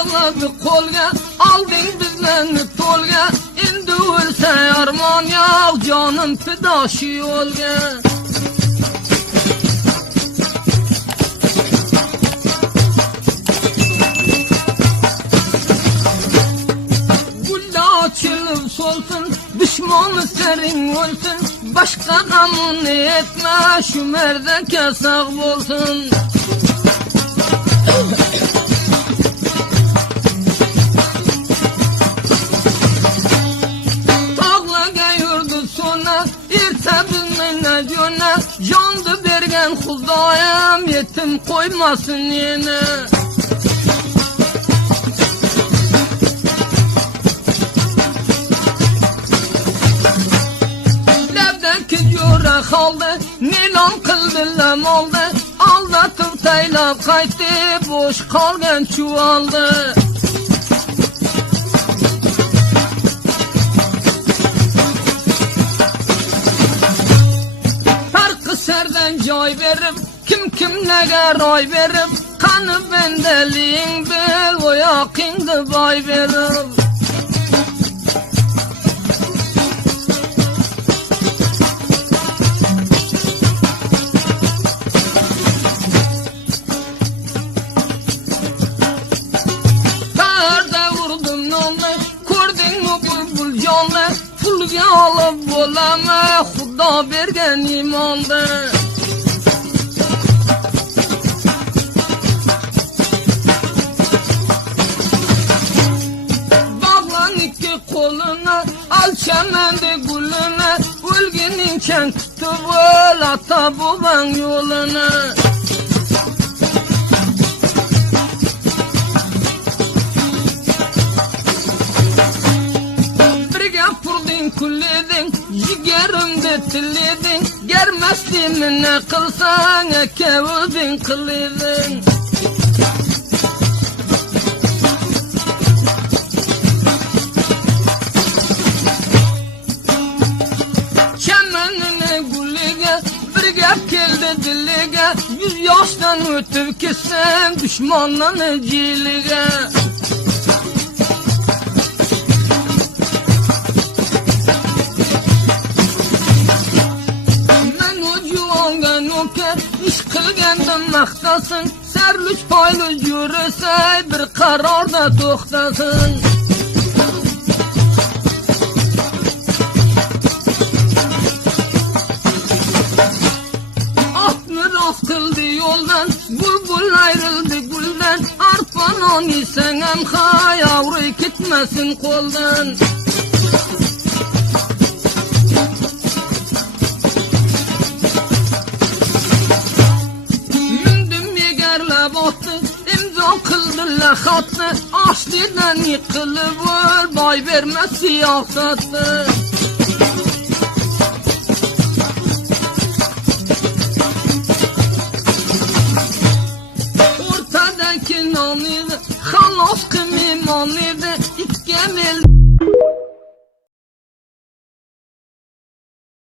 bağladı kolga, aldın bizlerini tolga. Endi ölse arman ya, canım fidaşı yolga. Açılıp solsun, düşmanı serin olsun. Başka gamını etme, şu merde kesak olsun. Tağlaga yurdu sona, irte bilmeyne cöne. Candı bergen Hudayam, yetim koymasın yine. Yura kaldı, nilan kıldılam oldu. Aldatıp taylap kaydı, boş kalgan çuvaldı. Farkı serden joy verip, kim kimlege roy verip. Kanı bendeliğin bel, o yakındı bay verip. Pulga alıp bolama, Xudo bergen imonda. Bağlan iki koluna, al çemende guluna. Ölgenin çen tutup ol, ata baban yoluna. Kulledin, jigerimde tilledin. Germesliğimi ne kılsan, kevudin kılledin. Çemenine güllige, bir gap geldi dillige. 100 yaştan ötüp kessem, düşmanla cilige. İş kılgendim maqtasın, serlüç paylı yürüse bir kararda toxtasın. Atını rast kıldı yoldan, bulbul ayrıldı gülden. Arpanon isen amha, yavru gitmesin koldan. Kıldılar xatını, açlıdan yıkılıp öl, bay vermez siyasatı. Ortadaki nanıydı, halos kim imanıydı. İt gemel